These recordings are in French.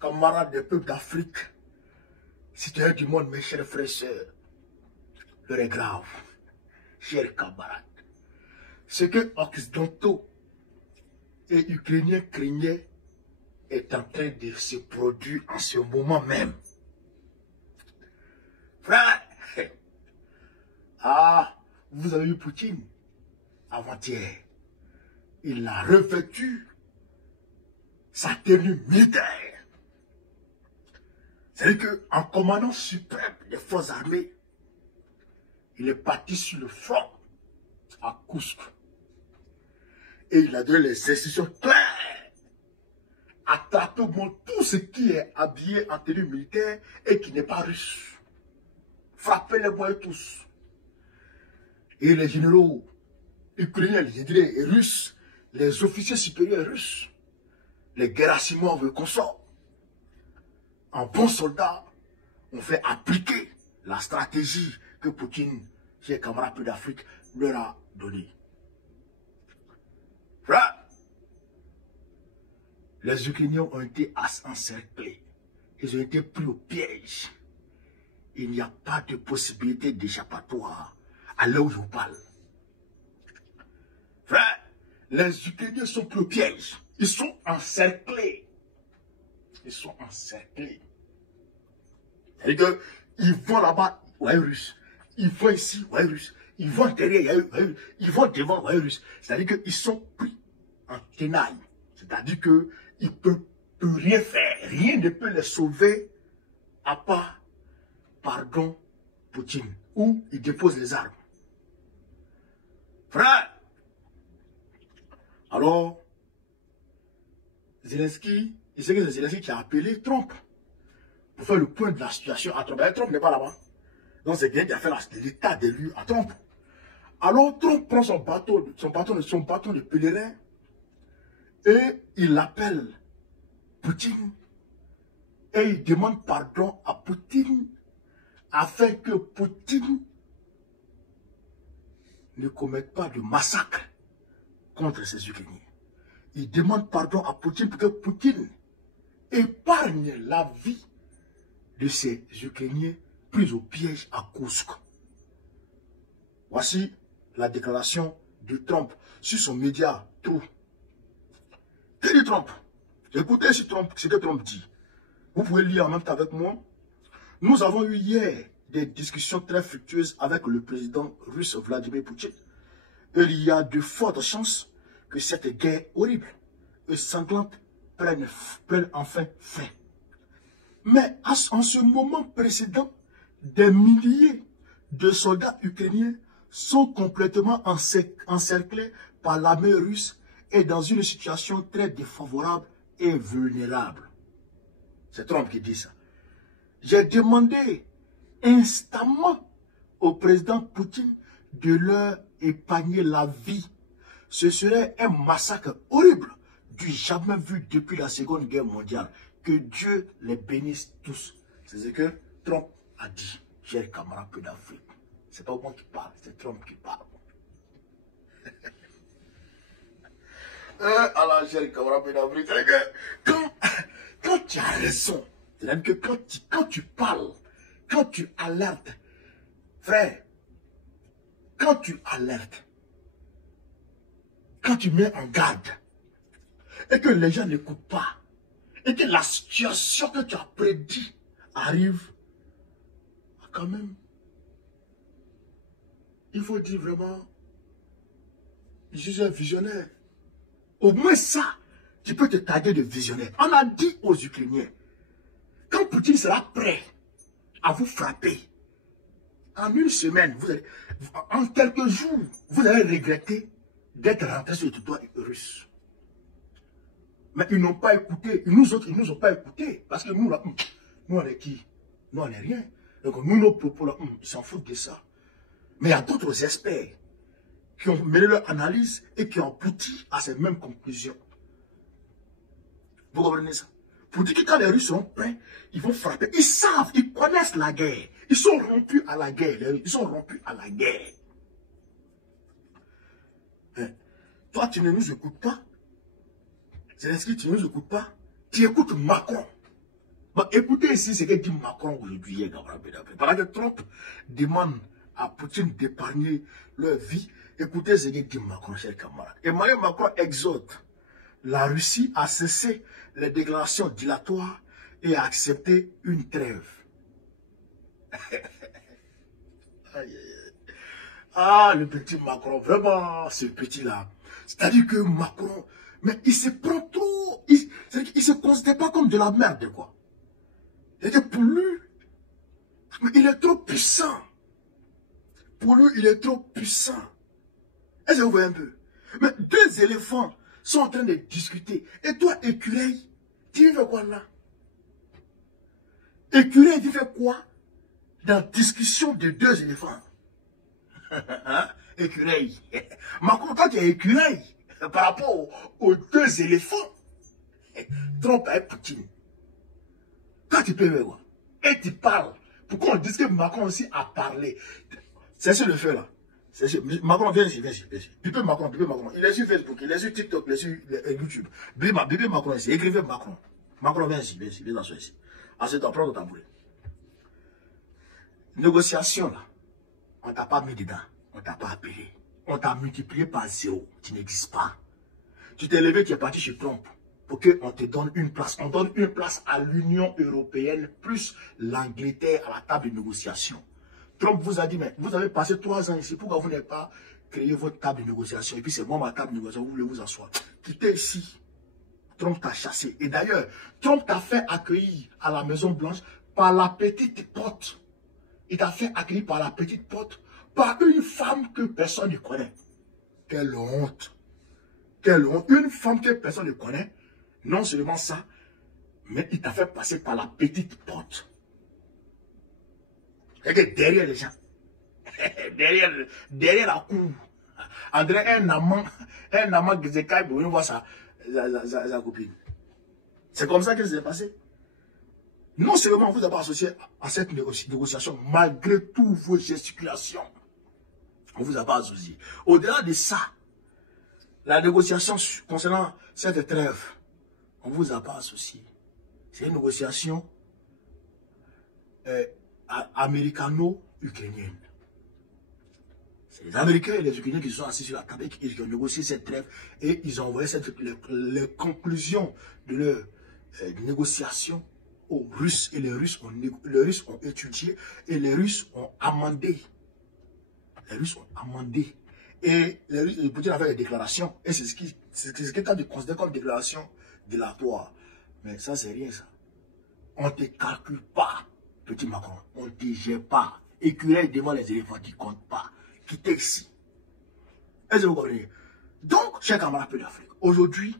camarades des peuples d'Afrique, citoyens du monde, mes chers frères et sœurs, l'heure est grave, chers camarades. Ce que Occidentaux et Ukrainiens craignaient est en train de se produire en ce moment même. Frère, vous avez eu Poutine avant-hier. Il a revêtu sa tenue militaire. C'est-à-dire qu'en commandant suprême des forces armées, il est parti sur le front à Kousk. Et il a donné les instructions claires. Attrapez au moins tout ce qui est habillé en tenue militaire et qui n'est pas russe. Frappez-les moi tous. Et les généraux ukrainiens, les généraux russes, les officiers supérieurs russes, les Gerasimov et consorts, en bons soldats, ont fait appliquer la stratégie que Poutine, ses camarades d'Afrique, leur a donnée. Frère, les Ukrainiens ont été encerclés. Ils ont été pris au piège. Il n'y a pas de possibilité d'échappatoire à l'heure où je vous parle. Frère, les Ukrainiens sont pris au piège. Ils sont encerclés. Ils sont encerclés. C'est-à-dire qu'ils vont là-bas, ouais, russe. Ils vont ici, ouais, russe. Ils vont derrière, ouais, ils vont devant, ouais, russe. C'est-à-dire qu'ils sont pris en tenaille. C'est-à-dire qu'ils ne peuvent rien faire. Rien ne peut les sauver à part, pardon, Poutine. Où ils déposent les armes. Frère, alors, Zelensky, il sait que c'est Zelensky qui a appelé Trump pour faire le point de la situation à Trump. Trump n'est pas là-bas. Donc c'est quelqu'un qui a fait l'état d'élu à Trump. Alors Trump prend son bâton de pèlerin et il appelle Poutine et il demande pardon à Poutine afin que Poutine ne commette pas de massacre contre ces Ukrainiens. Il demande pardon à Poutine pour que Poutine épargne la vie de ces Ukrainiens pris au piège à Kousk. Voici la déclaration de Trump sur son média True. Que dit Trump? Écoutez ce que Trump dit. Vous pouvez lire en même temps avec moi. Nous avons eu hier des discussions très fructueuses avec le président russe Vladimir Poutine. Il y a de fortes chances que cette guerre horrible et sanglante prenne enfin fin. Mais en ce moment précédent, des milliers de soldats ukrainiens sont complètement encerclés par l'armée russe et dans une situation très défavorable et vulnérable. C'est Trump qui dit ça. J'ai demandé instamment au président Poutine de leur épargner la vie. Ce serait un massacre horrible du jamais vu depuis la Seconde Guerre mondiale. Que Dieu les bénisse tous. C'est ce que Trump a dit, chers camarades d'Afrique. C'est pas moi qui parle, c'est Trump qui parle. Alors, chers camarades d'Afrique, c'est que quand tu as raison, c'est-à-dire que quand tu parles, quand tu alertes, frère, quand tu alertes, quand tu mets en garde, et que les gens n'écoutent pas, et que la situation que tu as prédit arrive, quand même, il faut dire vraiment, je suis un visionnaire. Au moins ça, tu peux te taguer de visionnaire. On a dit aux Ukrainiens, quand Poutine sera prêt à vous frapper, en une semaine, en quelques jours, vous allez regretter d'être rentré sur le territoire russe. Mais ils n'ont pas écouté. Nous autres, ils ne nous ont pas écoutés. Parce que nous, là, nous, on est qui? Nous, on n'est rien. Donc, nous, nos propos, là, ils s'en foutent de ça. Mais il y a d'autres experts qui ont mené leur analyse et qui ont abouti à ces mêmes conclusions. Vous comprenez ça? Pour dire que quand les Russes seront prêts, ils vont frapper. Ils savent, ils connaissent la guerre. Ils sont rompus à la guerre. Ils sont rompus à la guerre. Hein? Toi, tu ne nous écoutes pas. Zelensky, tu ne nous écoutes pas. Tu écoutes Macron. Bon, écoutez ici ce que dit Macron aujourd'hui. Pendant que Trump demande à Poutine d'épargner leur vie, écoutez ce que dit Macron, chers camarades. Emmanuel Macron exhorte la Russie à cesser les déclarations dilatoires et à accepter une trêve. Ah, le petit Macron, vraiment, ce petit-là. C'est-à-dire que Macron, mais il se prend trop, il se considère pas comme de la merde, quoi. C'est-à-dire pour lui, mais il est trop puissant. Pour lui, il est trop puissant. Est-ce que vous voyez un peu? Mais deux éléphants sont en train de discuter. Et toi, écureuil, tu fais quoi là? Écureuil, tu fais quoi dans la discussion de deux éléphants? Hein? Écureuil. Macron, quand tu es écureuil, par rapport aux deux éléphants, Trump et Poutine. Quand tu peux voir, et tu parles, pourquoi on dit que Macron aussi a parlé? C'est ce le fait là. Macron, viens ici, viens ici. Bébé Macron, il est sur Facebook, il est sur TikTok, il est sur YouTube. Bébé Macron ici, écrivez Macron. Macron, viens ici, viens dans ici. Assieds-toi, prends ton tabouret. Négociation là, on t'a pas mis dedans, on t'a pas appelé. On t'a multiplié par 0, tu n'existes pas. Tu t'es levé, tu es parti chez Trump pour qu'on te donne une place. On donne une place à l'Union européenne plus l'Angleterre à la table de négociation. Trump vous a dit, mais vous avez passé 3 ans ici, pourquoi vous n'avez pas créé votre table de négociation? Et puis c'est moi ma table de négociation, vous voulez vous asseoir. Quittez ici. Trump t'a chassé. Et d'ailleurs, Trump t'a fait accueillir à la Maison Blanche par la petite porte. Il t'a fait accueillir par la petite porte par une femme que personne ne connaît. Quelle honte. Quelle honte. Une femme que personne ne connaît. Non seulement ça, mais il t'a fait passer par la petite porte. Et que derrière les gens, derrière la cour, André, un amant Gizeka, il veut voir sa copine. C'est comme ça que ça s'est passé. Non seulement vous n'avez pas associé à cette négociation, malgré toutes vos gesticulations, on vous a pas associé. Au-delà de ça, la négociation concernant cette trêve, on ne vous a pas associé. C'est une négociation américano-ukrainienne. C'est les Américains et les Ukrainiens qui sont assis sur la table et qui ont négocié cette trêve et ils ont envoyé les conclusions de leur négociation aux Russes et les Russes ont étudié et les Russes ont amendé. Les Russes ont amendé. Et les Russes, Poutine a fait des déclarations et c'est ce qui est considéré comme déclaration dilatoire. Mais ça, c'est rien, ça. On ne te calcule pas, petit Macron. On ne te gère pas. Écureuil devant les éléphants, tu ne comptes pas. Quittez ici. Est-ce que vous comprenez? Donc, chers camarades d'Afrique, aujourd'hui,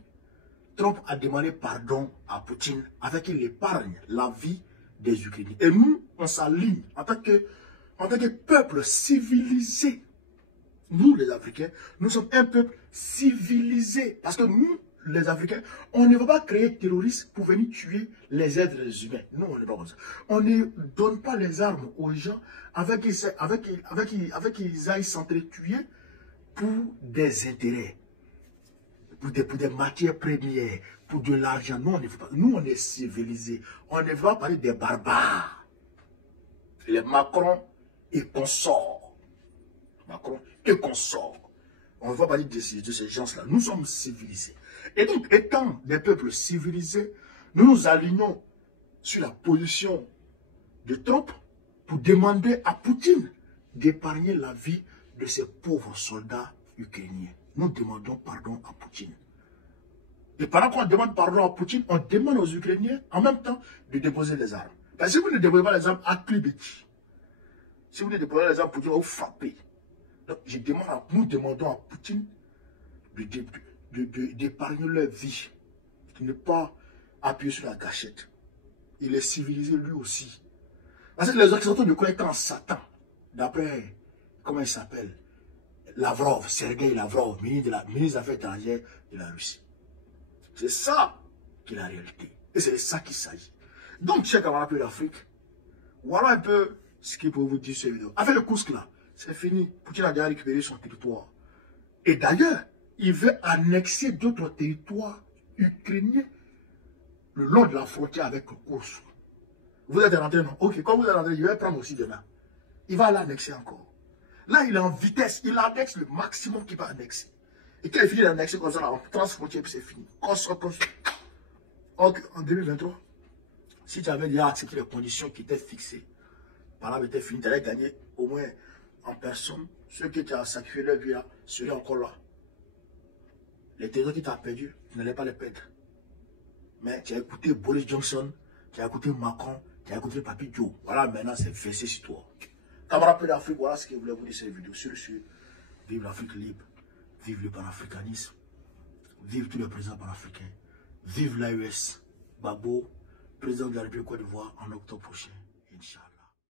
Trump a demandé pardon à Poutine afin qu'il épargne la vie des Ukrainiens. Et nous, on s'aligne en tant que peuple civilisé. Nous, les Africains, nous sommes un peuple civilisé. Parce que nous, les Africains, on ne va pas créer terroristes pour venir tuer les êtres humains. Non, on n'est pas comme ça. On ne donne pas les armes aux gens avec qu'ils aillent s'entretuer pour des intérêts, pour des matières premières, pour de l'argent. Non, on ne fait pas. Nous, on est civilisés. On ne va pas parler des barbares. Les Macron et consorts. Macron et consorts. On ne va pas parler de ces gens-là. Nous sommes civilisés. Et donc, étant des peuples civilisés, nous nous alignons sur la position de Trump pour demander à Poutine d'épargner la vie de ces pauvres soldats ukrainiens. Nous demandons pardon à Poutine. Et pendant qu'on demande pardon à Poutine, on demande aux Ukrainiens en même temps de déposer les armes. Parce que si vous ne déposez pas les armes, à Klibich, si vous ne déposez les armes, Poutine va vous frapper. Donc, nous demandons à Poutine d'épargner leur vie, de ne pas appuyer sur la gâchette. Il est civilisé lui aussi. Parce que les Occidentaux ne croient qu'en Satan. D'après, comment il s'appelle? Lavrov, Sergei Lavrov, ministre des Affaires étrangères de la Russie. C'est ça qui est la réalité. Et c'est de ça qu'il s'agit. Donc, chers camarades d'Afrique, voilà un peu ce qu'il peut vous dire sur cette vidéo. Avec le Koursk là, c'est fini. Poutine a déjà récupéré son territoire. Et d'ailleurs, il veut annexer d'autres territoires ukrainiens le long de la frontière avec le Koursk. Vous êtes rentré, non? Ok, quand vous êtes rentré, je vais prendre aussi demain. Il va l'annexer encore. Là, il est en vitesse. Il annexe le maximum qu'il va annexer. Et quand il finit d'annexer comme ça, là, on transfrontière, puis c'est fini. Ok, en 2023, si tu avais déjà accepté les conditions qui étaient fixées, par là, était fini, tu allais gagner au moins en personne. Ceux qui t'ont sacrifié leur vie là, seraient encore là. Les territoires qui t'ont perdu, tu n'allais pas les perdre. Mais tu as écouté Boris Johnson, tu as écouté Macron, tu as écouté Papi Joe. Voilà, maintenant c'est versé sur toi. Camarades d'Afrique, voilà ce que je voulais vous dire cette vidéo. Sur le sujet, vive l'Afrique libre, vive le panafricanisme, vive tous les présidents panafricains, vive l'AES, Gbagbo, président de la République Côte d'Ivoire en octobre prochain, Inch'Allah.